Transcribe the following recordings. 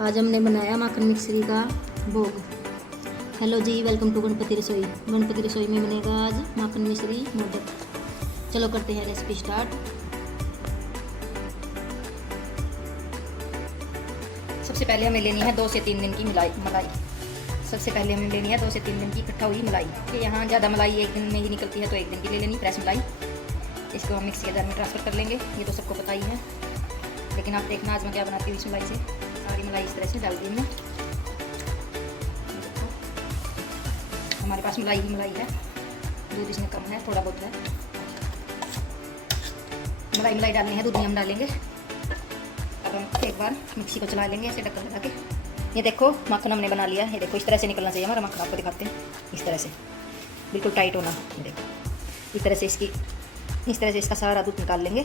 आज हमने बनाया माखन मिश्री का भोग। हेलो जी, वेलकम टू गणपति रसोई। गणपति रसोई में बनेगा आज माखन मिश्री मोदक। चलो करते हैं रेसिपी स्टार्ट। सबसे पहले हमें लेनी है 2 से 3 दिन की मलाई। सबसे पहले हमें लेनी है 2 से 3 दिन की इकट्ठा हुई मलाई। कि यहाँ ज़्यादा मलाई एक दिन में ही निकलती है तो एक दिन की ले लेनी फ्रेश मलाई। इसको हम मिक्सी के जार में ट्रांसफ़र कर लेंगे। ये तो सबको पता ही है, लेकिन आप देखना आज मैं क्या बनाती हूँ इस मलाई से। सारी मलाई इस तरह से डाल दी हमने। हमारे पास मलाई ही मलाई है, दूध इसमें कम है, थोड़ा बहुत है। मलाई डालनी है, दूध नहीं हम डालेंगे। अब हम एक बार मिक्सी को चला लेंगे ऐसे ढक्कन लगा के। ये देखो माखन हमने बना लिया है। ये देखो इस तरह से निकलना चाहिए हमारा माखन। आपको दिखाते हैं, इस तरह से बिल्कुल टाइट होना। ये देखो इस तरह से इसका सारा दूध निकाल लेंगे।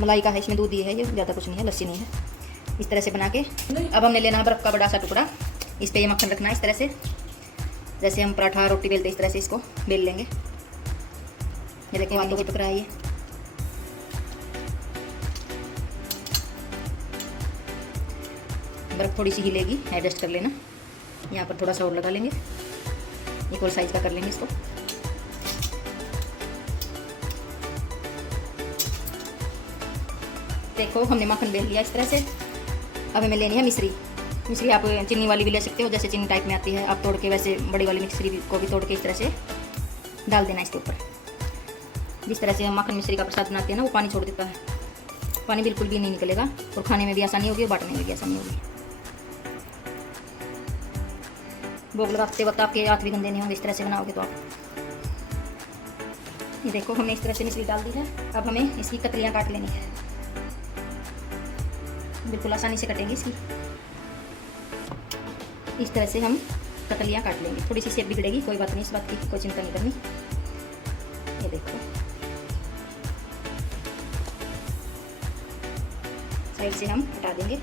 मलाई का है, इसमें दूध ही है, ये ज़्यादा कुछ नहीं है, लस्सी नहीं है। इस तरह से बना के अब हमने लेना है बर्फ़ का बड़ा सा टुकड़ा। इस पर ये मक्खन रखना है इस तरह से, जैसे हम पराठा रोटी बेलते इस तरह से इसको बेल लेंगे। ये देखिए हाथों को टुकड़ा है ये। बर्फ़ थोड़ी सी हिलेगी, एडजस्ट कर लेना। यहाँ पर थोड़ा सा और लगा लेंगे, इक्वल साइज़ का कर लेंगे इसको। देखो हमने माखन बेल लिया इस तरह से। अब हमें लेनी है मिश्री आप चीनी वाली भी ले सकते हो, जैसे चीनी टाइप में आती है। आप तोड़ के वैसे बड़ी वाली मिश्री को भी तोड़ के इस तरह से डाल देना इसके ऊपर। जिस तरह से हम माखन मिश्री का प्रसाद बनाते हैं ना, वो पानी छोड़ देता है। पानी बिल्कुल भी नहीं निकलेगा और खाने में भी आसानी होगी और बांटने में भी आसानी होगी। भोग लगाते वक्त आपके हाथ भी गंदे नहीं होंगे इस तरह से बनाओगे तो आप। ये देखो हमने इस तरह से मिश्री डाल दी है। अब हमें इसकी कतलियाँ काट लेनी है, बिल्कुल आसानी से कटेंगे इसकी। इस तरह से हम कतलियाँ काट लेंगे। थोड़ी सी शेप बिगड़ेगी, कोई बात नहीं, इस बात की कोई चिंता नहीं करनी। ये देखो साइड से हम हटा देंगे।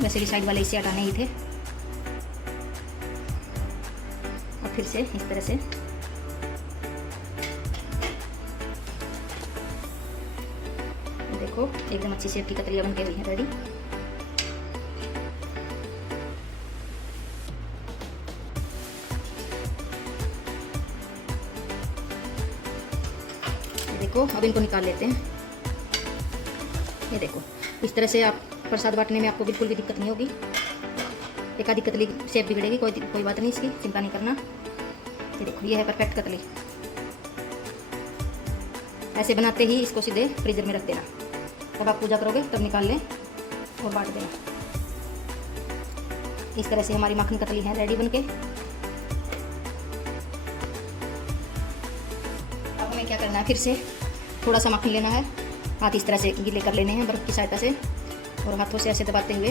वैसे भी साइड वाले इसे हटाने ही थे। और फिर से इस तरह से देखो एकदम अच्छी शेप की कतलियाँ बन के हुई हैं रेडी। देखो अब इनको निकाल लेते हैं। ये देखो इस तरह से आप प्रसाद बांटने में आपको बिल्कुल भी दिक्कत नहीं होगी। एक आधी कतली शेप बिगड़ेगी, कोई बात नहीं, इसकी चिंता नहीं करना। ये देखो ये है परफेक्ट कतली। ऐसे बनाते ही इसको सीधे फ्रीजर में रख देना। जब आप पूजा करोगे तब निकाल लें और बांट देना। इस तरह से हमारी माखन कतली है रेडी बनके। अब हमें क्या करना है, फिर से थोड़ा सा माखन लेना है। हाथ इस तरह से गीले कर लेने हैं बर्फ़ की सहायता से, और हाथों से ऐसे दबाते हुए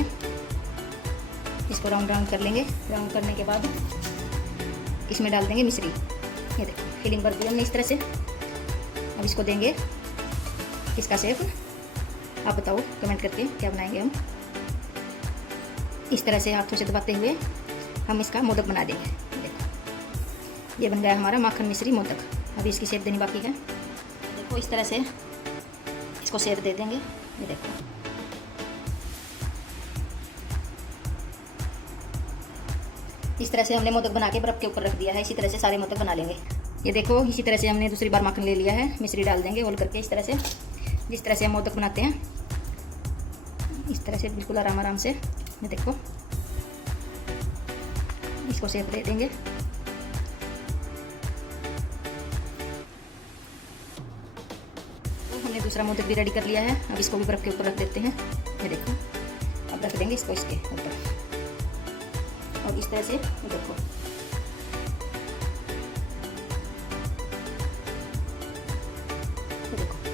इसको राउंड कर लेंगे। राउंड करने के बाद इसमें डाल देंगे मिश्री। ये देखो फिलिंग भर दी हमने इस तरह से। अब इसको देंगे इसका शेप। आप बताओ कमेंट करके क्या बनाएंगे हम। इस तरह से हाथों से दबाते हुए हम इसका मोदक बना देंगे। देखो ये बन गया हमारा माखन मिश्री मोदक। अभी इसकी शेप देनी बाकी है। देखो इस तरह से इसको शेप दे देंगे। ये देखो इस तरह से हमने मोदक बना के बर्फ़ के ऊपर रख दिया है। इसी तरह से सारे मोदक बना लेंगे। ये देखो इसी तरह से हमने दूसरी बार माखन ले लिया है। मिश्री डाल देंगे होल करके इस तरह से, जिस तरह से हम मोदक बनाते हैं इस तरह से बिल्कुल आराम से। ये देखो इसको शेप दे देंगे। तो हमने दूसरा मोदक भी रेडी कर लिया है। अब इसको भी बर्फ़ के ऊपर रख देते हैं। ये देखो अब रख देंगे इसको इसके ऊपर और इस तरह से। ये देखो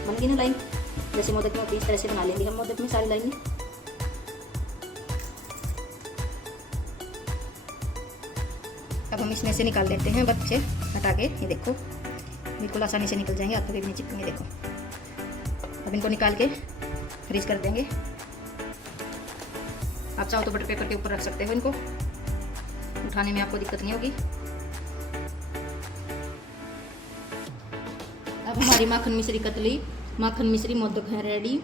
बन गई ना लाइन, जैसे मोदक में होती है इस तरह से बना लेंगे हम मोदक में सारी लाइनें। अब हम इसमें से निकाल देते हैं बर्फ से हटा के। ये देखो बिल्कुल आसानी से निकल जाएंगे, हाथों पे भी नहीं चिपकेंगे। देखो अब इनको निकाल के फ्रीज कर देंगे। आप चाहो तो बटर पेपर के ऊपर रख सकते हो इनको, उठाने में आपको दिक्कत नहीं होगी। अब हमारी माखन मिश्री कतली, माखन मिश्री मोदक है रेडी।